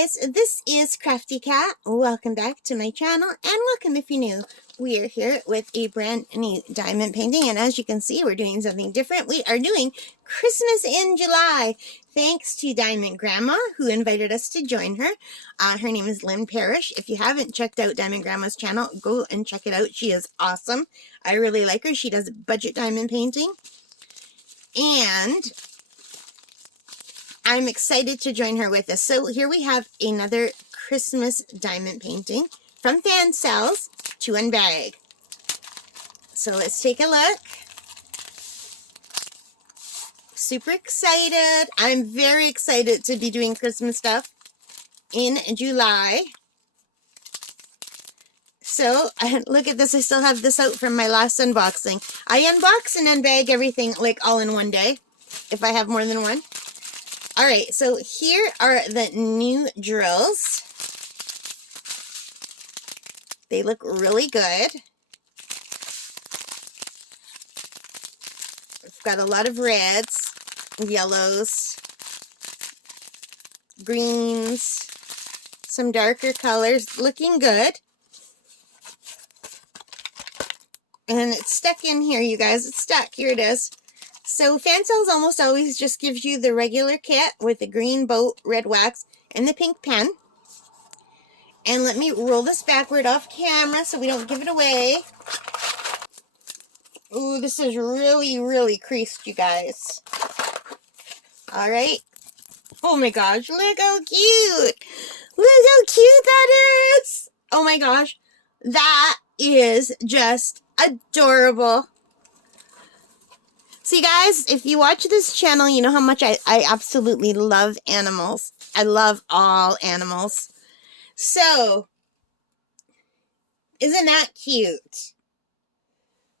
guys, this is Crafty Cat. Welcome back to my channel, and welcome if you're new. We are here with a brand new diamond painting, and as you can see, we're doing something different. We are doing Christmas in July, thanks to Diamond Grandma, who invited us to join her. Her name is Lynn Parrish. If you haven't checked out Diamond Grandma's channel, go and check it out. She is awesome. I really like her. She does budget diamond painting, and I'm excited to join her with us. So here we have another Christmas diamond painting from Fansells to unbag. So let's take a look. Super excited. I'm very excited to be doing Christmas stuff in July. So look at this. I still have this out from my last unboxing. I unbox and unbag everything like all in one day if I have more than one. All right, so here are the new drills. They look really good. We've got a lot of reds, yellows, greens, some darker colors, looking good. And it's stuck in here, you guys. It's stuck. Here it is. So Fansells almost always just gives you the regular kit with the green boat, red wax, and the pink pen. And let me roll this backward off camera so we don't give it away. Ooh, this is really, really creased, you guys. All right. Oh my gosh, look how cute. Look how cute that is. Oh my gosh, that is just adorable. See, guys, if you watch this channel, you know how much I absolutely love animals. I love all animals. So, isn't that cute?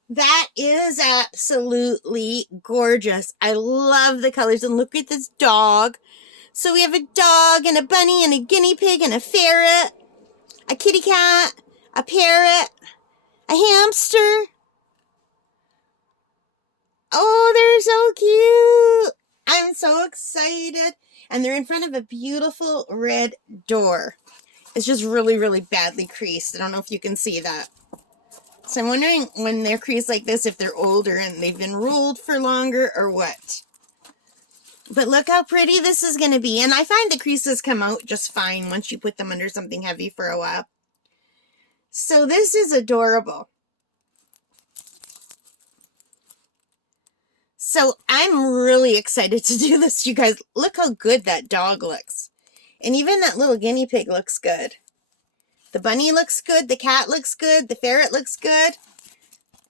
That is absolutely gorgeous. I love the colors. And look at this dog. So we have a dog and a bunny and a guinea pig and a ferret, a kitty cat, a parrot, a hamster. Oh, they're so cute. I'm so excited. And they're in front of a beautiful red door. It's just really, really badly creased. I don't know if you can see that. So I'm wondering when they're creased like this, if they're older and they've been ruled for longer or what. But look how pretty this is going to be. And I find the creases come out just fine once you put them under something heavy for a while. So this is adorable. So I'm really excited to do this, you guys. Look how good that dog looks. And even that little guinea pig looks good. The bunny looks good. The cat looks good. The ferret looks good.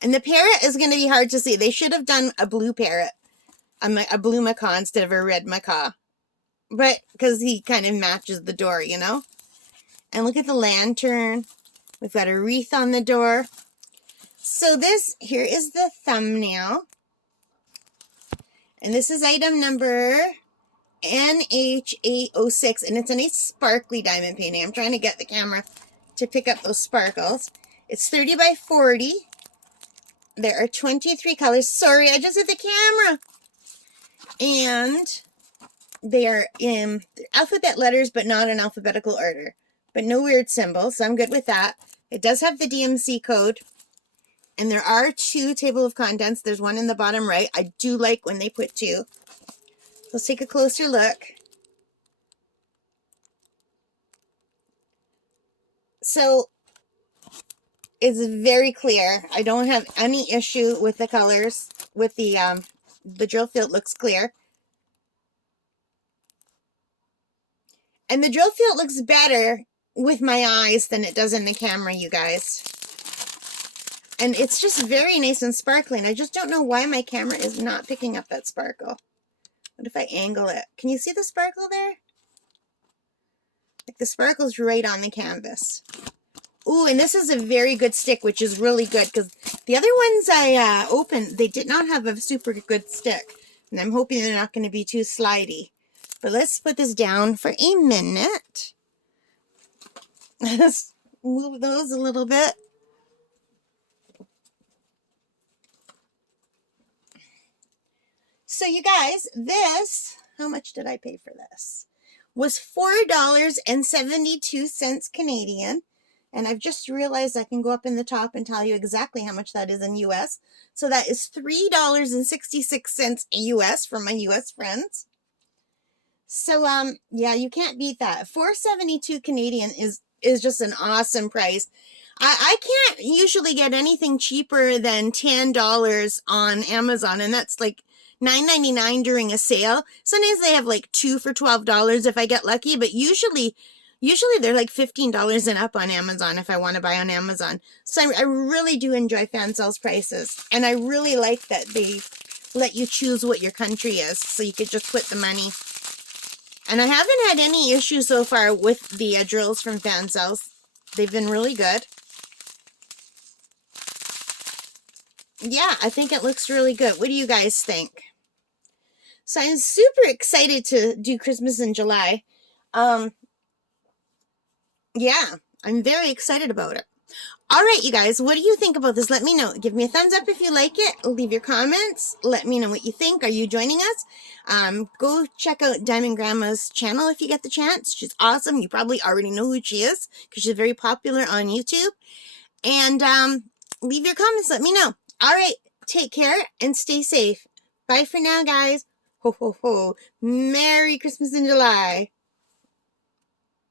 And the parrot is going to be hard to see. They should have done a blue parrot. A blue macaw instead of a red macaw. But, because he kind of matches the door, you know. And look at the lantern. We've got a wreath on the door. So this, here is the thumbnail. And this is item number NH806, and it's a nice sparkly diamond painting. I'm trying to get the camera to pick up those sparkles. It's 30 by 40. There are 23 colors. Sorry, I just hit the camera. And they are in alphabet letters, but not in alphabetical order. But no weird symbols, so I'm good with that. It does have the DMC code. And there are 2 table of contents. There's one in the bottom right. I do like when they put 2. Let's take a closer look. So it's very clear. I don't have any issue with the colors. With the drill field looks clear. And the drill field looks better with my eyes than it does in the camera, you guys. And it's just very nice and sparkling. I just don't know why my camera is not picking up that sparkle. What if I angle it? Can you see the sparkle there? Like the sparkle's right on the canvas. Ooh, and this is a very good stick, which is really good because the other ones I opened, they did not have a super good stick. And I'm hoping they're not going to be too slidey. But let's put this down for a minute. Let's move those a little bit. So you guys, this, how much did I pay for this? was $4.72 Canadian. And I've just realized I can go up in the top and tell you exactly how much that is in US. So that is $3.66 US for my US friends. So yeah, you can't beat that. $4.72 Canadian is just an awesome price. I can't usually get anything cheaper than $10 on Amazon, and that's like $9.99 during a sale. Sometimes they have like 2 for $12 if I get lucky, but usually they're like $15 and up on Amazon if I want to buy on Amazon. So I really do enjoy Fansells prices, and I really like that they let you choose what your country is, so you could just put the money. And I haven't had any issues so far with the drills from Fansells. They've been really good. Yeah, I think it looks really good. What do you guys think? So I'm super excited to do Christmas in July. Yeah, I'm very excited about it. All right, you guys, what do you think about this? Let me know. Give me a thumbs up if you like it. Leave your comments. Let me know what you think. Are you joining us? Go check out Diamond Grandma's channel if you get the chance. She's awesome. You probably already know who she is because she's very popular on YouTube. And leave your comments. Let me know. All right, take care and stay safe. Bye for now, guys. Ho, ho, ho. Merry Christmas in July.